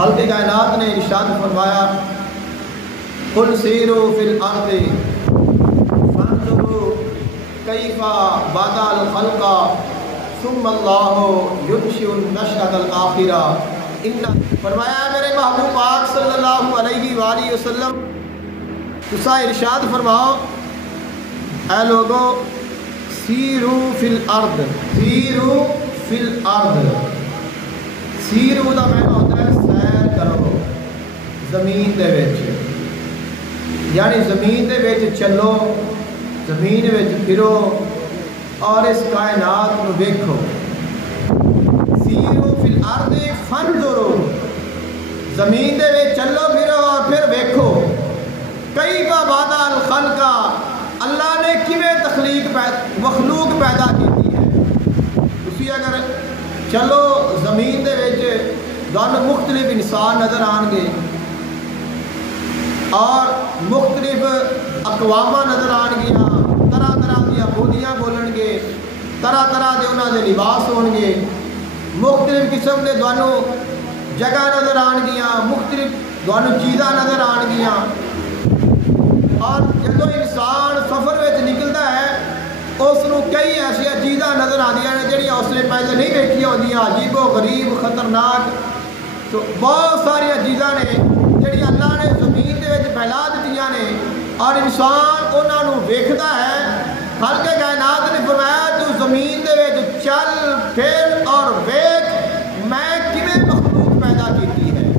خلق کائنات نے ارشاد فرمایا قل سیروا فی الارض فانظروا کیف بدأ الخلق ثم اللہ ینشئ النشأۃ الآخرہ فرمایا میرے محبوب پاک صلی اللہ علیہ وآلہ وسلم تسا ارشاد فرماؤ اے لوگو سیرو فی الارض، سیرو فی الارض، سیرو دا معنی ہوتا ہے سیر کرو زمین دے وچ، یعنی زمین دے وچ چلو، زمین وچ پھرو اور اس کائنات کو دیکھو۔ سیرو فی الارض فانظروا، زمین دے وچ چلو پھرو اور پھر ویکھو کیف بدأ الخلق، اللہ نے کیویں مخلوق پیدا کی ہے۔ تسی اگر چلو زمین دے وچ تانوں مختلف انسان نظر آن گے اور مختلف اقوام نظر آن گیا، طرح طرح دیا بولیاں بولن گے، طرح طرح دے انہاں دے لباس ہون گے، مختلف قسم دے تانوں جگہ نظر آن گیا، مختلف تانوں چیزاں نظر آن گیا۔ اور جدو انسان سفر میں نکلتا ہے اس کو کئی ایسا چیزاں نظر آدیاں نے جہاں اس نے پہلے نہیں دیکھی ہوندی، عجیب و غریب خطرناک، تو بہت ساریا چیزاں نے جہاں اللہ نے زمین دے وچ پھیلا دتیاں نے اور انسان انہاں نوں ویکھدا ہے۔ خالق کائنات نے فرمایا تو زمین دے وچ چل پھر اور ویکھ میں کیویں مخلوق پیدا کیتی ہے۔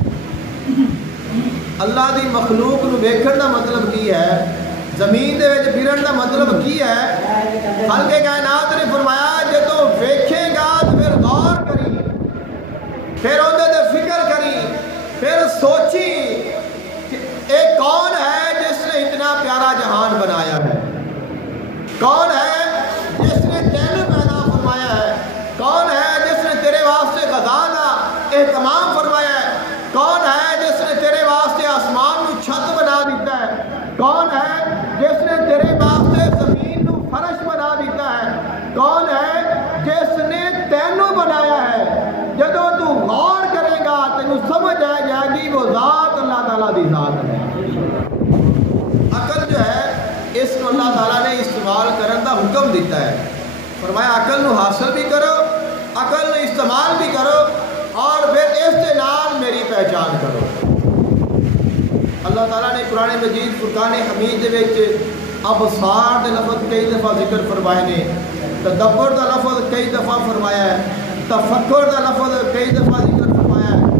اللہ دی مخلوق نو ویکھن دا مطلب کی ہے، زمین دے وچ پھرن دا مطلب کی ہے۔ خالق کائنات نے فرمایا جدوں ویکھے گا تو پھر غور کری، پھر اودے تے فکر کری، پھر سوچی کہ اے کون ہے جس نے اتنا پیارا جہان بنایا ہے، کون ہے جس نے تینوں پیدا فرمایا ہے، کون ہے جس نے تیرے واسطے غذا دا اہتمام فرمایا ہے، کون ہے جس نے تیرے واسطے آسمان نو چھت بنا دیتا ہے، کون ہے جس نے تیرے واسطے زمین نو فرش بنا دیتا ہے، کون ہے جس نے تینوں بنایا ہے۔ جدو تو غور کرے گا تینوں سمجھ آ جائے گی وہ ذات اللہ تعالیٰ دی ذات ہے۔ عقل جو ہے اس کو اللہ تعالیٰ نے استعمال کرنے کا حکم دیتا ہے، فرمایا عقل نو حاصل بھی کرو، عقل نو استعمال بھی کرو اور پھر اس کے نال میری پہچان کرو۔ اللہ تعالیٰ نے قرآن مجید فرقان حمید دے وچ ابصار دے لفظ کئی دفعہ ذکر فرمائے نے، تدبر دا لفظ کئی دفعہ فرمایا ہے، تفکر دا لفظ کئی دفعہ ذکر فرمایا ہے،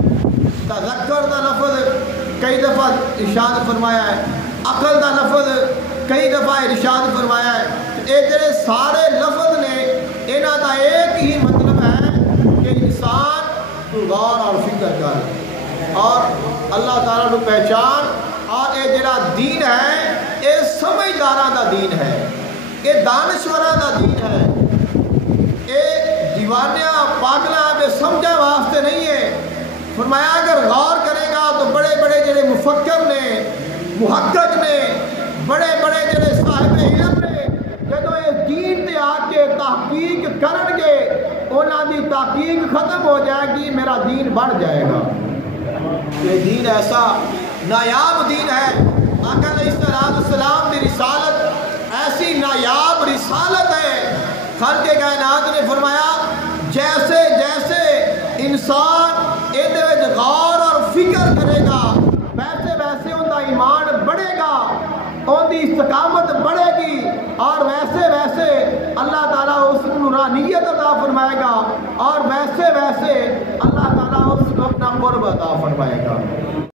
تذکر دا لفظ کئی دفعہ ارشاد فرمایا ہے، عقل دا لفظ کئی دفعہ ارشاد فرمایا ہے۔ یہ جڑے سارے لفظ نے انہاں دا ایک ہی مطلب ہے کہ انسان تو غور اور فکر کر اور اللہ تعالیٰ کو پہچان، اور یہ جڑا دین ہے یہ سمجھداراں دا دین ہے، یہ دانشوراں دا دین ہے، یہ دیوانیاں پاگلاں بے سمجھا واسطے نہیں ہے۔ فرمایا اگر غور کرے گا تو بڑے بڑے جڑے مفکر نے، محقق نے، بڑے بڑے جڑے صاحب علم نے، جدو یہ دین تے آ کے تحقیق کرن گے انہاں دی تحقیق ختم ہو جائے گی، میرا دین بڑھ جائے گا۔ یہ دین ایسا نایاب دین ہے، آقا علیہ السلام کی رسالت ایسی نایاب رسالت ہے۔ خالق کائنات نے فرمایا جیسے جیسے انسان اندے وچ غور اور فکر کرے گا ویسے ویسے ان کا ایمان بڑھے گا، ان کی استقامت بڑھے گی، اور ویسے ویسے اللہ تعالیٰ اس کو نورانیت عطا فرمائے گا، اور